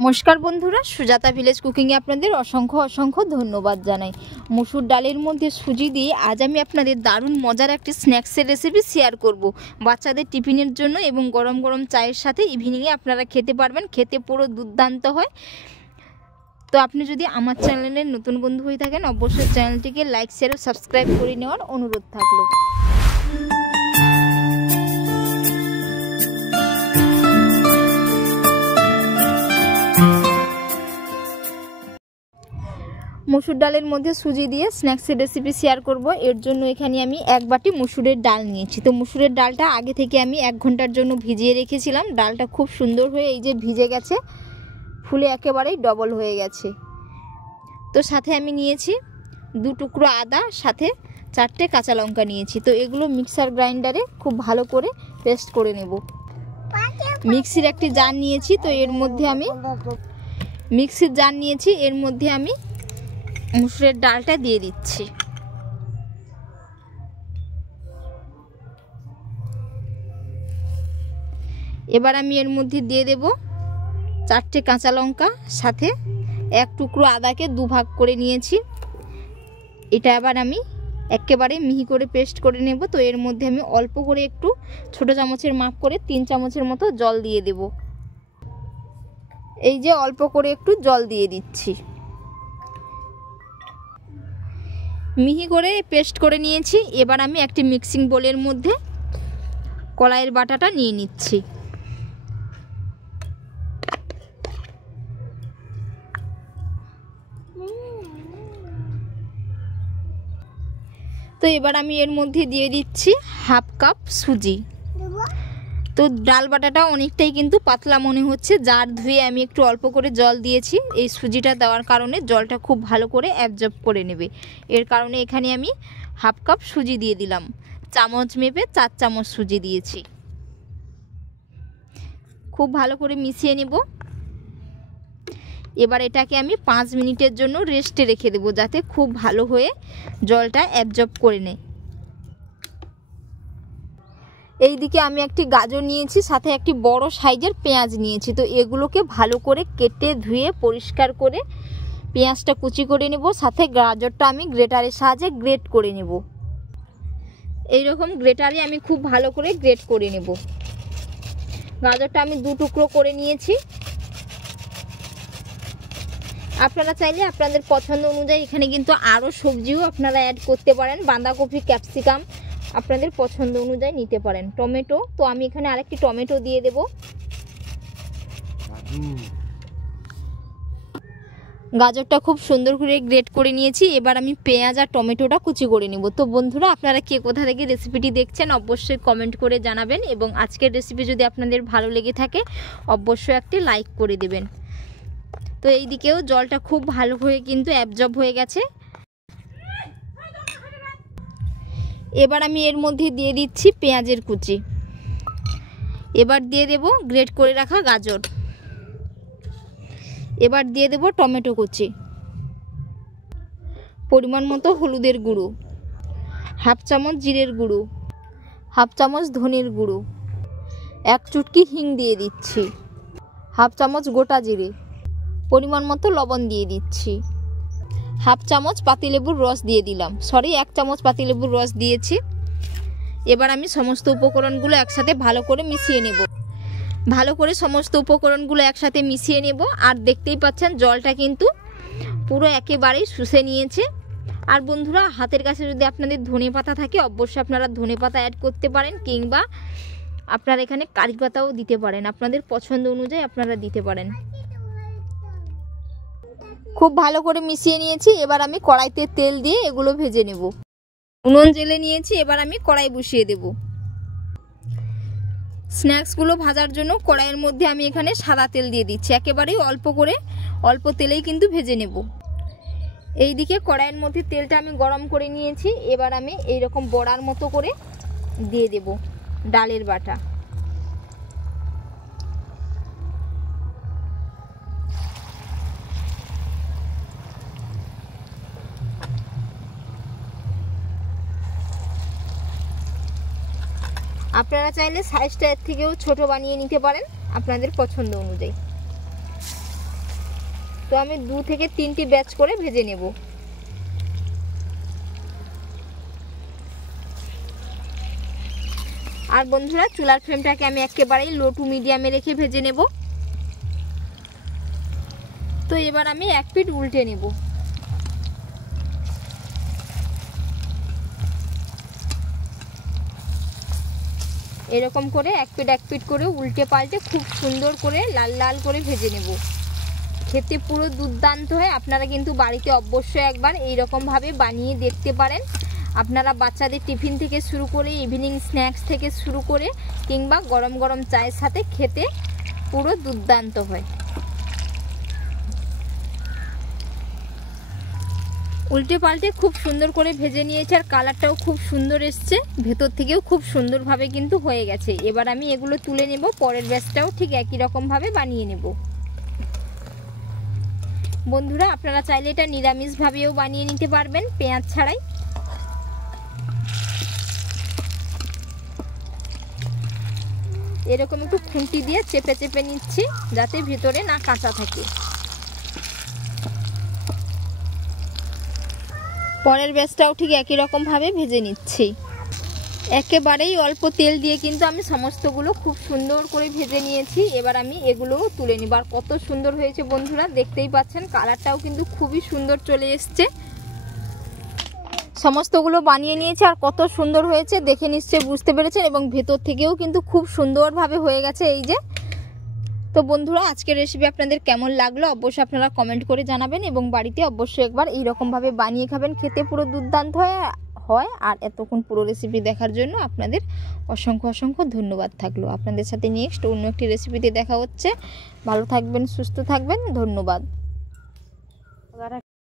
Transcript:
নমস্কার বন্ধুরা, সুজাতা ভিলেজ কুকিংয়ে আপনাদের অসংখ্য অসংখ্য ধন্যবাদ জানাই। মসুর ডালের মধ্যে সুজি দিয়ে আজ আমি আপনাদের দারুণ মজার একটি স্ন্যাক্সের রেসিপি শেয়ার করব। বাচ্চাদের টিফিনের জন্য এবং গরম গরম চায়ের সাথে ইভিনিংয়ে আপনারা খেতে পারবেন, খেতে পুরো দুর্দান্ত হয়। তো আপনি যদি আমার চ্যানেলের নতুন বন্ধু হয়ে থাকেন, অবশ্যই চ্যানেলটিকে লাইক শেয়ার ও সাবস্ক্রাইব করে নেওয়ার অনুরোধ থাকলো। মসুর ডালের মধ্যে সুজি দিয়ে স্ন্যাক্সের রেসিপি শেয়ার করব। এর জন্য এখানে আমি এক বাটি মসুরের ডাল নিয়েছি। তো মসুরের ডালটা আগে থেকে আমি 1 ঘন্টার জন্য ভিজিয়ে রেখেছিলাম। ডালটা খুব সুন্দর হয়ে এই যে ভিজে গেছে, ফুলে একেবারেই ডবল হয়ে গেছে। তো সাথে আমি নিয়েছি 2 টুকরো আদা, সাথে 4টে কাঁচা লঙ্কা নিয়েছি। তো এগুলো মিক্সার গ্রাইন্ডারে খুব ভালো করে পেস্ট করে নেব। মিক্সির একটি জার নিয়েছি। তো এর মধ্যে আমি মসুরের ডালটা দিয়ে দিচ্ছি। এবার আমি এর মধ্যে দিয়ে দেব 4টে কাঁচা লঙ্কা, সাথে 1 টুকরো আদাকে 2 ভাগ করে নিয়েছি। এটা আবার আমি একেবারে মিহি করে পেস্ট করে নেব। তো এর মধ্যে আমি অল্প করে একটু ছোট চামচের মাপ করে 3 চামচের মতো জল দিয়ে দেব। এই যে অল্প করে একটু জল দিয়ে দিচ্ছি। মিহি করে পেস্ট করে নিয়েছি। এবার আমি একটি মিক্সিং বোলের মধ্যে কলাইয়ের বাটাটা নিয়ে নিচ্ছি। তো এবার আমি এর মধ্যে দিয়ে দিচ্ছি 1/2 কাপ সুজি। তো ডাল বাটাটা অনেকটাই কিন্তু পাতলা মনে হচ্ছে, জার ধুয়ে আমি একটু অল্প করে জল দিয়েছি। এই সুজিটা দেওয়ার কারণে জলটা খুব ভালো করে অ্যাবজর্ব করে নেবে। এর কারণে এখানে আমি 1/2 কাপ সুজি দিয়ে দিলাম। চামচ মেপে 4 চামচ সুজি দিয়েছি। খুব ভালো করে মিশিয়ে নেব। এবার এটাকে আমি 5 মিনিটের জন্য রেস্টে রেখে দেব, যাতে খুব ভালো হয়ে জলটা অ্যাবজর্ব করে নেয়। এইদিকে আমি একটি গাজর নিয়েছি, সাথে একটি বড় সাইজের পেঁয়াজ নিয়েছি। তো এগুলোকে ভালো করে কেটে ধুয়ে পরিষ্কার করে পেঁয়াজটা কুচি করে নেব, সাথে গাজরটা আমি গ্রেটারের সাহায্যে গ্রেট করে নেব। এইরকম গ্রেটারে আমি খুব ভালো করে গ্রেট করে নেব। গাজরটা আমি 2 টুকরো করে নিয়েছি। আপনারা চাইলে আপনাদের পছন্দ অনুযায়ী এখানে কিন্তু আরও সবজিও আপনারা অ্যাড করতে পারেন। বাঁধাকপি, ক্যাপসিকাম আপনাদের পছন্দ অনুযায়ী নিতে পারেন। টমেটো, তো আমি এখানে আরেকটি টমেটো দিয়ে দেব। গাজরটা খুব সুন্দর করে গ্রেট করে নিয়েছি। এবার আমি পেঁয়াজ আর টমেটোটা কুচি করে নেব। তো বন্ধুরা, আপনারা কে কোথা থেকে রেসিপিটি দেখছেন অবশ্যই কমেন্ট করে জানাবেন, এবং আজকের রেসিপি যদি আপনাদের ভালো লেগে থাকে অবশ্যই একটি লাইক করে দেবেন। তো এই দিকেও জলটা খুব ভালো হয়ে কিন্তু অ্যাবজর্ব হয়ে গেছে। এবার আমি এর মধ্যে দিয়ে দিচ্ছি পেঁয়াজের কুচি। এবার দিয়ে দেব গ্রেট করে রাখা গাজর। এবার দিয়ে দেব টমেটো কুচি, পরিমাণ মতো হলুদের গুঁড়ো, 1/2 চামচ জিরের গুঁড়ো, 1/2 চামচ ধনের গুঁড়ো, 1 চুটকি হিং দিয়ে দিচ্ছি, 1/2 চামচ গোটা জিরে, পরিমাণ মতো লবণ দিয়ে দিচ্ছি, 1/2 চামচ পাতিলেবুর রস দিয়ে দিলাম। 1 চামচ পাতিলেবুর রস দিয়েছি। এবার আমি সমস্ত উপকরণগুলো একসাথে ভালো করে মিশিয়ে নেব। ভালো করে সমস্ত উপকরণগুলো একসাথে মিশিয়ে নেব। আর দেখতেই পাচ্ছেন জলটা কিন্তু পুরো একেবারেই শুষে নিয়েছে। আর বন্ধুরা, হাতের কাছে যদি আপনাদের ধনেপাতা থাকে অবশ্যই আপনারা ধনেপাতা অ্যাড করতে পারেন, কিংবা আপনারা এখানে কারি পাতাও দিতে পারেন। আপনাদের পছন্দ অনুযায়ী আপনারা দিতে পারেন। খুব ভালো করে মিশিয়ে নিয়েছি। এবার আমি কড়াইতে তেল দিয়ে এগুলো ভেজে নেব। উনুন জ্বেলে নিয়েছি। এবার আমি কড়াই বসিয়ে দেব। স্ন্যাক্সগুলো ভাজার জন্য কড়াইয়ের মধ্যে আমি এখানে সাদা তেল দিয়ে দিচ্ছি। একেবারেই অল্প করে, অল্প তেলেই কিন্তু ভেজে নেব। এইদিকে কড়াইয়ের মধ্যে তেলটা আমি গরম করে নিয়েছি। এবার আমি এইরকম বড়ার মতো করে দিয়ে দেব ডালের বাটা। আপনারা চাইলে সাইজটা এর থেকেও ছোট বানিয়ে নিতে পারেন আপনাদের পছন্দ অনুযায়ী। তো আমি 2 থেকে 3টি ব্যাচ করে ভেজে নেব। আর বন্ধুরা চুলার ফ্লেমটাকে আমি একেবারেই লো টু মিডিয়ামে রেখে ভেজে নেব। তো এবার আমি এক পিঠ উল্টে নেব। এরকম করে এক পিঠ করে উল্টে পাল্টে খুব সুন্দর করে লাল লাল করে ভেজে নেব। খেতে পুরো দুর্দান্ত হয়। আপনারা কিন্তু বাড়িতে অবশ্যই একবার এইরকম ভাবে বানিয়ে দেখতে পারেন। আপনারা বাচ্চাদের টিফিন থেকে শুরু করে ইভিনিং স্ন্যাক্স থেকে শুরু করে কিংবা গরম গরম চায়ের সাথে খেতে পুরো দুর্দান্ত হয়। উল্টে পাল্টে খুব সুন্দর করে ভেজে নিয়েছে আর কালারটাও খুব সুন্দর এসছে, ভেতর থেকেও খুব সুন্দরভাবে কিন্তু হয়ে গেছে। এবার আমি এগুলো তুলে নেব। পরের ব্যাচটাও ঠিক একই রকমভাবে বানিয়ে নেব। বন্ধুরা আপনারা চাইলে এটা নিরামিষভাবেও বানিয়ে নিতে পারবেন, পেঁয়াজ ছাড়াই। এরকম একটু খুন্তি দিয়ে চেপে চেপে নিচ্ছি যাতে ভিতরে না কাঁচা থাকে। পরের ব্যাচটাও ঠিক একই রকমভাবে ভেজে নিচ্ছি। একেবারেই অল্প তেল দিয়ে কিন্তু আমি সমস্তগুলো খুব সুন্দর করে ভেজে নিয়েছি। এবার আমি এগুলোও তুলে নিব। আর কত সুন্দর হয়েছে বন্ধুরা, দেখতেই পাচ্ছেন কালারটাও কিন্তু খুবই সুন্দর চলে এসছে। সমস্তগুলো বানিয়ে নিয়েছি আর কত সুন্দর হয়েছে দেখে নিশ্চয়ই বুঝতে পেরেছেন, এবং ভেতর থেকেও কিন্তু খুব সুন্দরভাবে হয়ে গেছে এই যে। তো বন্ধুরা আজকের রেসিপি আপনাদের কেমন লাগলো অবশ্যই আপনারা কমেন্ট করে জানাবেন, এবং বাড়িতে অবশ্যই একবার এইরকমভাবে বানিয়ে খাবেন, খেতে পুরো দুর্দান্ত হয়। আর এতক্ষণ পুরো রেসিপি দেখার জন্য আপনাদের অসংখ্য অসংখ্য ধন্যবাদ থাকলো। আপনাদের সাথে নেক্সট অন্য একটি রেসিপিতে দেখা হচ্ছে। ভালো থাকবেন, সুস্থ থাকবেন, ধন্যবাদ।